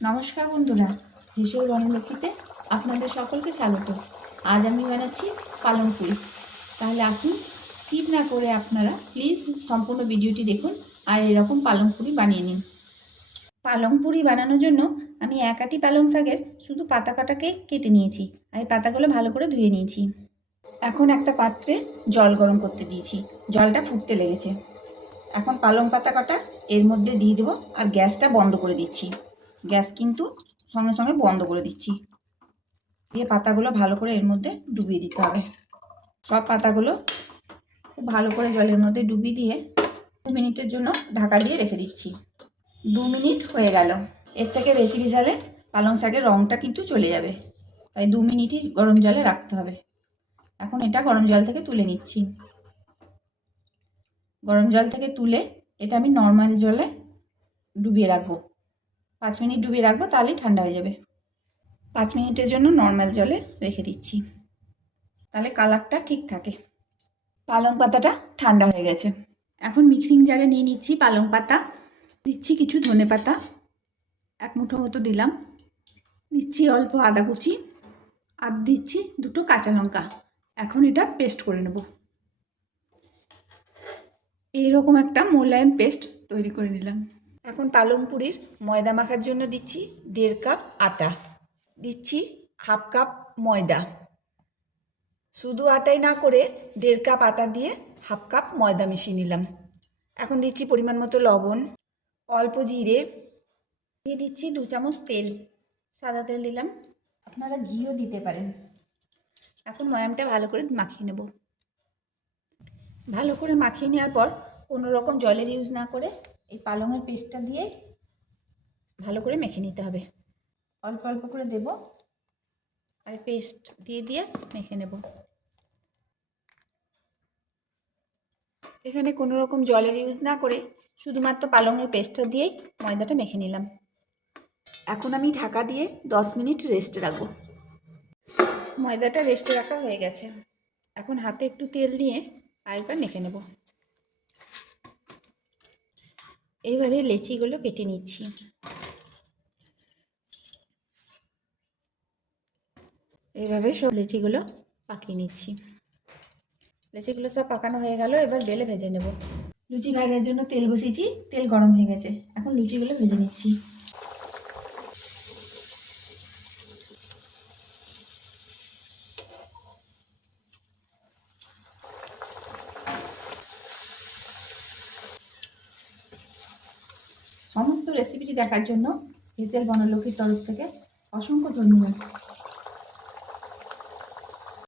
নমস্কার বন্ধুরা হেসেল বনলক্ষ্মীতে আপনাদের সকলকে স্বাগত। আজ আমি বানাচ্ছি পালং পুরি। তাহলে আসুন স্কিপ না করে আপনারা প্লিজ সম্পূর্ণ ভিডিওটি দেখুন আর এরকম পালং পুরি বানিয়ে নিন। পালং পুরি বানানোর জন্য আমি এক আটি পালং শাকের শুধু পাতা কাটাকে কেটে নিয়েছি আর এই পাতাগুলো ভালো করে ধুয়ে নিয়েছি। এখন একটা পাত্রে জল গরম করতে দিয়েছি, জলটা ফুটতে লেগেছে। এখন পালং পাতা কাটা এর মধ্যে দিয়ে দেবো আর গ্যাসটা বন্ধ করে দিচ্ছি। গ্যাস কিন্তু সঙ্গে সঙ্গে বন্ধ করে দিচ্ছি। দিয়ে পাতাগুলো ভালো করে এর মধ্যে ডুবিয়ে দিতে হবে। সব পাতাগুলো ভালো করে জলের মধ্যে ডুবিয়ে দিয়ে দু মিনিটের জন্য ঢাকা দিয়ে রেখে দিচ্ছি। দু মিনিট হয়ে গেল। এর থেকে বেশি ভিজালে পালং শাকের রঙটা কিন্তু চলে যাবে। তাই দু মিনিটই গরম জলে রাখতে হবে। এখন এটা গরম জল থেকে তুলে নিচ্ছি। গরম জল থেকে তুলে এটা আমি নর্মাল জলে ডুবিয়ে রাখব। পাঁচ মিনিট ডুবিয়ে রাখব, তাহলেই ঠান্ডা হয়ে যাবে। পাঁচ মিনিটের জন্য নর্মাল জলে রেখে দিচ্ছি। তাহলে কালারটা ঠিক থাকে। পালং পাতাটা ঠান্ডা হয়ে গেছে। এখন মিক্সিং জারে নিয়ে নিচ্ছি পালং পাতা। দিচ্ছি কিছু ধনে পাতা। এক মুঠো মতো দিলাম। দিচ্ছি অল্প আদা কুচি। আর দিচ্ছি দুটো কাঁচা লঙ্কা। এখন এটা পেস্ট করে নেব। এইরকম একটা মোলায়েম পেস্ট তৈরি করে নিলাম। এখন পালং পুরির ময়দা মাখার জন্য দিচ্ছি দেড় কাপ আটা। দিচ্ছি হাফ কাপ ময়দা। শুধু আটাই না করে দেড় কাপ আটা দিয়ে হাফ কাপ ময়দা মিশিয়ে নিলাম। এখন দিচ্ছি পরিমাণ মতো লবণ, অল্প জিরে। দিয়ে দিচ্ছি দু চামচ তেল। সাদা তেল দিলাম। আপনারা ঘিও দিতে পারেন। এখন ময়ামটা ভালো করে মাখিয়ে নেব। ভালো করে মাখিয়ে নেওয়ার পর কোনো রকম জলের ইউজ না করে এই পালংয়ের পেস্টটা দিয়ে ভালো করে মেখে নিতে হবে। অল্প অল্প করে দেব আর পেস্ট দিয়ে দিয়ে মেখে নেব। এখানে কোনো রকম জলের ইউজ না করে শুধুমাত্র পালংয়ের পেস্টটা দিয়েই ময়দাটা মেখে নিলাম। এখন আমি ঢাকা দিয়ে দশ মিনিট রেস্টে রাখব। ময়দাটা রেস্টে রাখা হয়ে গেছে। এখন হাতে একটু তেল দিয়ে আরেকবার মেখে নেব। এবারে লেচিগুলো কেটে নিচ্ছি। এইভাবে সব লেচিগুলো পাকিয়ে নিচ্ছি। লেচিগুলো সব পাকানো হয়ে গেল, এবার বেলে ভেজে নেব। লুচি ভাজার জন্য তেল বসিয়েছি, তেল গরম হয়ে গেছে। এখন লুচিগুলো ভেজে নিচ্ছি। সমস্ত রেসিপিটি দেখার জন্য হেসেল বনলক্ষীর তরফ থেকে অসংখ্য ধন্যবাদ।